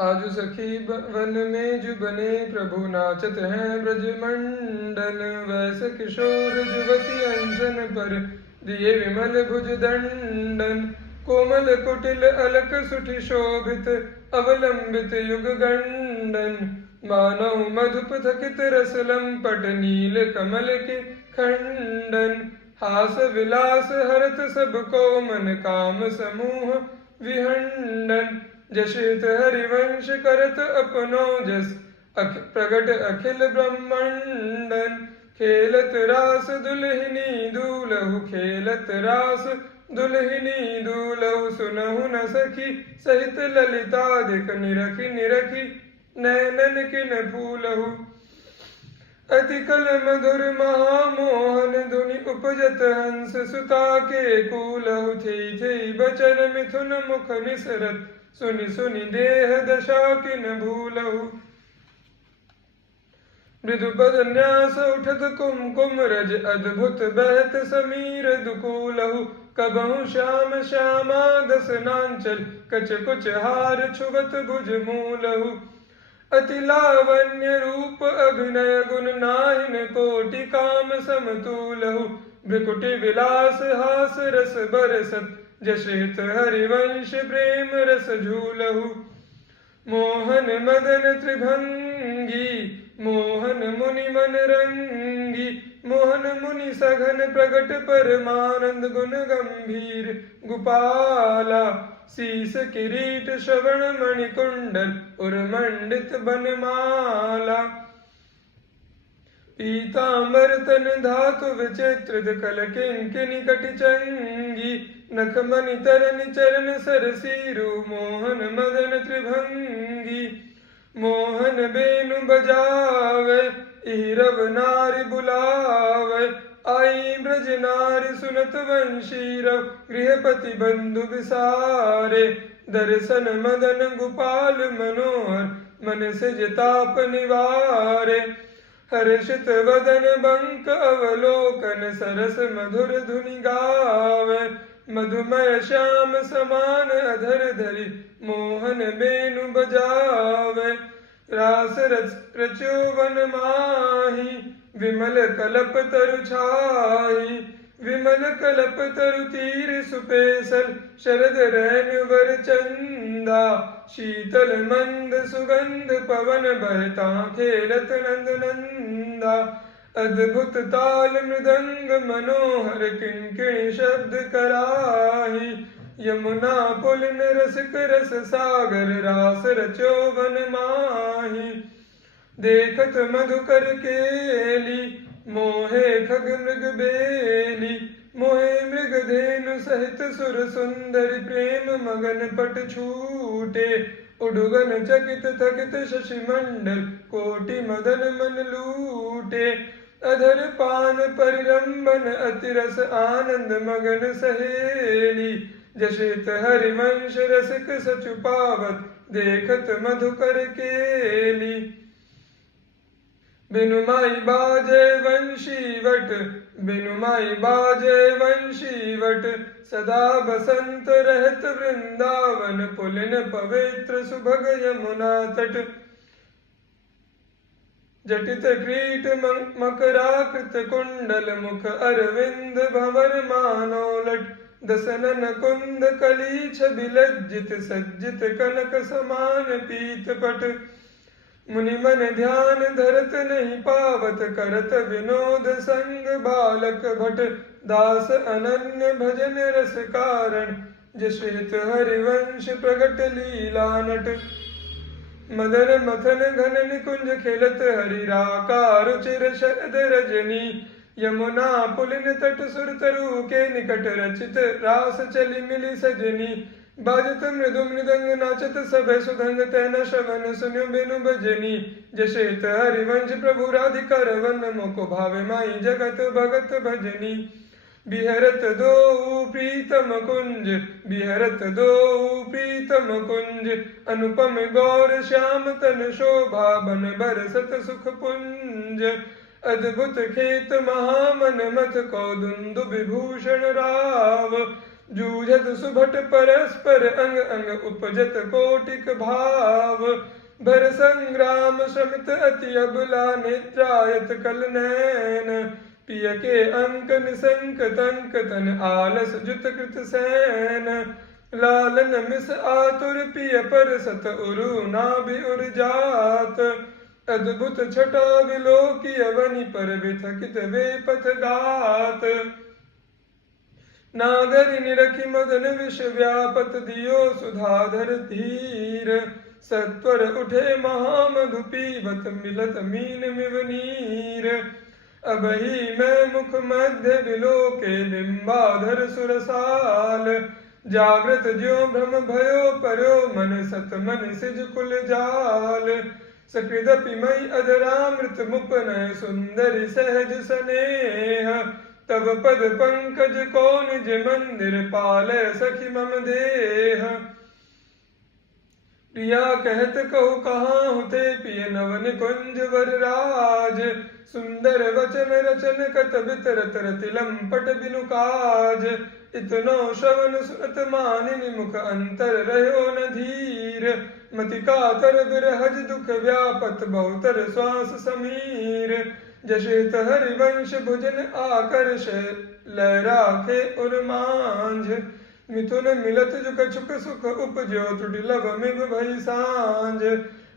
आज सखी वन में जुबने प्रभु नाचत हैं ब्रजमंडन। वैस किशोर युवती अंजन पर दिए विमल भुज दंडन। कोमल कुटिल अलक सुठि शोभित अवलंबित युग गंडन। मानव मधुप थकित रस लंपट नील कमल के खंडन। हास विलास हरत सबको मन काम समूह विहंडन। जशित हरिवंश करत अपनो जस प्रगट अखिल ब्रह्मंडन। खेलत रास दुल्हिनी दूलहु खेलत रास दुल्हिनी दूलहु। सुनहु न सखी सहित ललितादिक निरखी निरखी नैनन किन फूलहु। अति कल मधुर महामोहन धुनि उपजत हंस सुता के कूलहु। थी बचन मिथुन मुख निसरत सुनि सुनि देह दशा किन भूलहु। मृदुपद न्यास उठत कुमकुम रज अद्भुत बहत समीर दुकूलहु। कबहु श्याम श्यामा दस नांचल कच कुच हार छुवत भुज मूलहु। अति लावण्य रूप अभिनय गुण नाहिन कोटि काम समतूलहु। भ्रिकुटि विलास हास रस बरसत जशित हरिवंश प्रेम रस झूलहु। मोहन मदन त्रिभंगी मोहन मुनि मन रंगी। मोहन मुनि सघन प्रगट परमानंद गुण गंभीर गुपाला। शीस किरीट श्रवण मणि कुंडल उर्मंडित बनमाला। पीतांबर तन धातु विचित्र कल किंकिनी कटि चंगी। नखमणि तरनि चरण सरसीरु मोहन मदन त्रिभंगी। मोहन बेनु बजावे इरव नारि बुलावे। आई ब्रज नारि सुनत वंशीरव गृहपति बंधु विसारे। दर्शन मदन गोपाल मनोहर मन से जिताप निवारे। हर्षित वदन बंक अवलोकन सरस मधुर धुनि गावे। मधुमय श्याम समान अधर धरि मोहन बेनु बजावे। रास रचो वन माही विमल कलप तरु छाही। विमल कलप तरु तीर सुपेसल शरद रैन वर चंदा। शीतल मंद सुगंध पवन बहता खेलत नंद नंदा। अद्भुत ताल मृदंग मनोहर किंकिणी शब्द कराही। यमुना पुलिन रसिक रस सागर रास रचो वन माही। देखत मधुकर केली मोहे खग मृग बेली। मोहे मृग धेनु सहित सुर सुंदर प्रेम मगन पट छूटे। उडुगन चकित थकित शशि मंडल कोटि मदन मन लूटे। अधर पान परिरंबन अतिरस आनंद मगन सहेली। जशित हरिवंश रसिक सचु पावत देखत मधुकर केली। बिनु माई बाजे वंशी वट बिनु माई बाजे वंशी वट। सदा बसंत रहत वृंदावन पुलिन पवित्र सुभग यमुना तट। जटित क्रीट मकराकृत कुंडल मुख अरविंद भंवर मानो लट। दसनन कुंद कली छबि लज्जित सज्जित कनक समान पीत पट। मुनि मन ध्यान धरत नहीं पावत करत विनोद संग बालक भट। दास अनन्य भजन रस कारण जशित हरिवंश प्रगट लीला नट। मदन मथन घन निकुंज खेलत हरिराका रुचिर शरद रजनी। यमुना पुलिन तट सुरतरु के निकट रचित रास चली मिली सजनी। बाजत मृदु मृदंग नाचत सब सुगंध तैन श्रवण सुन्यो बेनु भजनी। जशित हरिवंश प्रभु राधिका रवन मुको भावे माई जगत भगत भजनी। बिहरत दो प्रीतम कुंज बिहरत दो प्रीतम कुंज। अनुपम गौर श्याम तन शोभा बन बरसत सुख पुंज। अद्भुत खेत महामन मथ को दुंदु विभूषण राव। जूझत सुभट परस्पर अंग अंग उपजत कोटिक भाव भर संग्राम श्रमित अति अबला नेत्रायत कल नैन पिय के अंक निसंक तंक तन आलस जुत कृत सैन लालन मिस आतुर पिय पर सत उरु नाभि उर जात अद्भुत छटा विलोकी अवनि पर विथकित वे पथ गात नागरि निरखि मदन विष व्यापत दियो सुधाधर धीर सत्वर उठे महामधु पीबत मिलत मीन मिवनीर अबही मैं मुख मध्य विलोके बिंबाधर सुरसाल जागृत ज्यो भ्रम भयो पर्यो मन सत मन सिज कुल जाल सकृदपि मई अधरामृत मुपनय सुंदरी सहज स्नेह तब पद पंकज को निज मंदिर पालय सखी मम देह प्रिया कहत कहु कहाँ हुते पिय नवन कुंज वरराज सुंदर वचन रचन कत बितरत रतिलम पट बिनु काज इतनो श्रवण सुनत मानिनि मुख अंतर रहो न धीर मति कातर बिरहज दुख व्यापत बहुतर श्वास समीर जशित हरिवंश भुजन आकर्ष लहराखे उर्मांझ मिथुन मिलत जुक छुक सुख उपजो त्रुटि लव मिव भई सांझ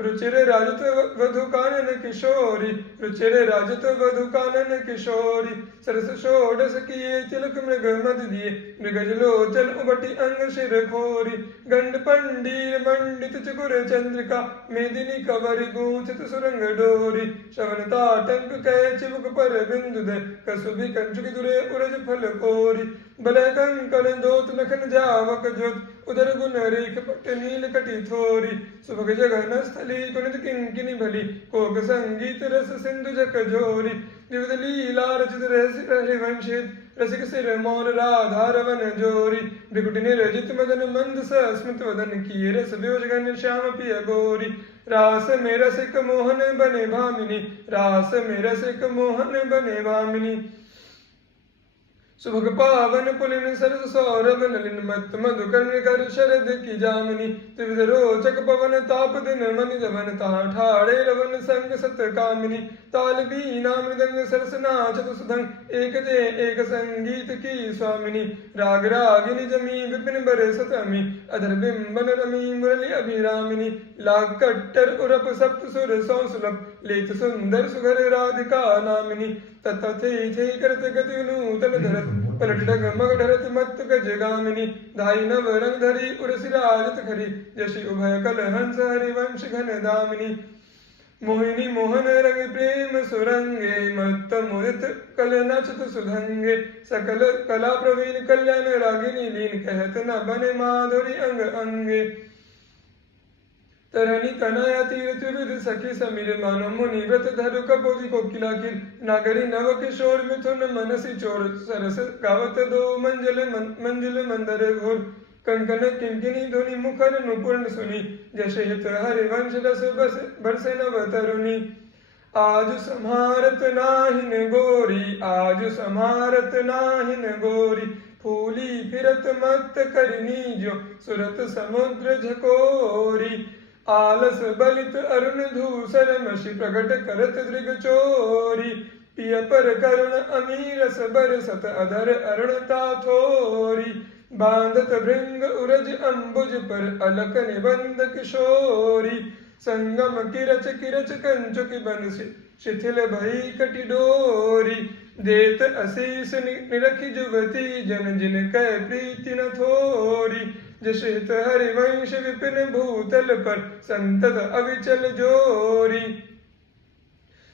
रुचिर राजत वधु कानन किशोरी रुचिर राजत वधु कानन किशोरी सरस षोडश किए तिलक मृग मद दिए मृगज लोचन उबटी अंग शिर खोरी गंड पंडीर मंडित चकुर चंद्रिका मेदिनी कवरि गूंथित सुरंग डोरी श्रवण ताटंक कह चिबुक पर बिंदु दे कसुभि कंचुक दुरे उरज फल कोरी बल कंकन दोत नखन जावक जोत उदर गुण रेख पट नील कटि थोरी सुभग जगन स्थली कुनित किंकिनी भली कोक संगीत रस सिंधु जक जोरी विविध लीला रचित हरिवंशित रसिक सिर मौन राधा रवन जोरी भृकुटि निरजित मदन मंद स्मित वदन की रस व्योजगन श्याम पिय गोरी रास में रसिक मोहन बने भामिनी रास में रसिक मोहन बने भामिनी सुभग पावन पुलिन सरस सौरभ नलिन मत मधुकर्ण कर शरद की जामिनी त्रिविध रोचक पवन ताप दिन मनि जवन तहाँ ठाड़े रवन संग सत कामिनी ताल बीना मृदंग सरस नाचत सुधंग एक दे एक संगीत की स्वामिनी राग रागिनी जमी विपिन बरसत अमी अधर बिंबन रमी मुरली अभिरामिनी लाग कट्टर उरप सप्त सुर सौ सुलभ लेत सुंदर सुघर राधिका नामिनी तथा थे करत गति नूतन धरत पलट डगमग ढरत मत गजगामिनी धाई नव रंग धरी उरसी राजत खरी जशी उभय कल हंस हरिवंश घन दामिनी मोहिनी मोहन रंग प्रेम सुरंगे मत्त मोहित कल नचत सुधंगे सकल कला प्रवीण कल्याण रागिनी लीन कहत न बने माधुरी अंग अंगे तरणी तनया तीर त्रिविध सखी समीर मानो मुनि व्रत धरु कपोति कोकिला किर नागरी नव किशोर मिथुन मनसी चोर सरस गावत दो मंजिल मंदर घोर कंकन किंकिनी ध्वनि मुखर नुपुर सुनी जशहित हरिवंश रस बस बरसे नव तरुणी आज समारत नाहिन गोरी आज समारत नाहिन गोरी फूली फिरत मत करनी जो सुरत समुद्र झकोरी आलस बलित अरुण धूसर मशि प्रकट करत दृग चोरी पिय पर करुण अमीरस बरसत अधर अरुणता थोरी बांधत भृंग उरज अंबुज पर अलक निबंध किशोरी संगम किरच किरच कंचुक बन शिथिल भई कटि डोरी देत असीस निरखि जुवती जन जिन कै प्रीति न थोरी जशित हरिवंश विपिन भूतल पर संतत अविचल जोरी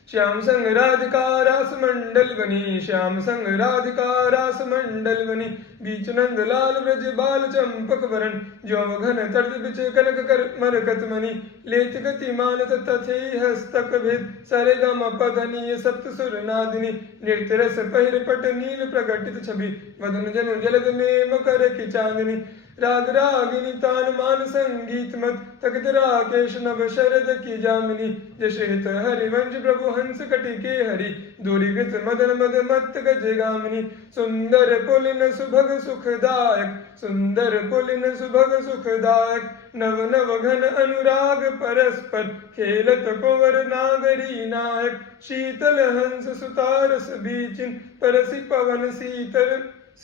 श्याम संग राधिका रास मंडल बनी श्याम संग राधिका रास मंडल बनी बीच नंद लाल ब्रज बाल चंपक वरण जो घन तर्ज बिच कनक कर मरकत मणि लेत गति मान तथे हस्तक भेद सरे गम पधनीय सप्त सुर नादिनी नृत्य रस पहिर पट नील प्रकटित छवि वदन जनु जलद में मकर की चांदनी राग रागिनी तान मान संगीत मत तखत राकेश नभ शरद की जामिनी जशेत हरिवंश प्रभु हंस कटिके हरि दूरीकृत मदन मद मत गजगामिनी सुंदर पुलिन सुभग सुखदायक सुंदर पुलिन सुभग सुखदायक नव नव घन अनुराग परस्पर खेलत कुंवर नागरी नायक शीतल हंस सुतारस बीचिन परसि पवन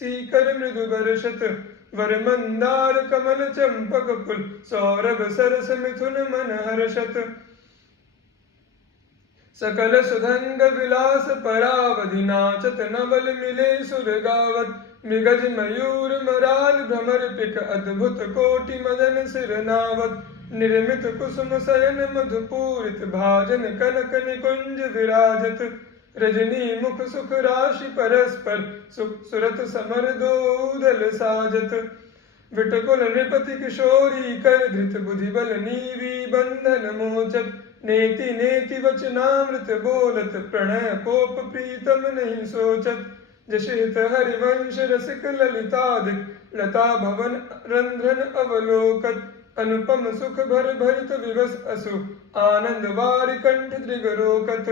सीकर मृदु बरषत वर मंदार कमल चंपक फुल सौरभ सरस मिथुन मन हर्षत सकल सुधंग विलास परावधि नाचत नवल मिले सुर गावत मृगज मयूर मराल भ्रमर पिक अद्भुत कोटि मदन सिर नावत निर्मित कुसुम शयन मधुपूरित भाजन कनक निकुंज विराजत रजनी मुख सुख राशि परस्पर सुरत समर दोदल साजत विटकुल नृपति किशोरी कर धृत बुद्धि बल नीवी बंधन मोचत नेति नेति वचनामृत बोलत प्रणय कोप प्रीतम नहीं सोचत जशित हरिवंश रसिक ललितादिक लता भवन रंध्रन अवलोकत अनुपम सुख भर भरित विवस असु आनंद वारि कंठ दृग रोकत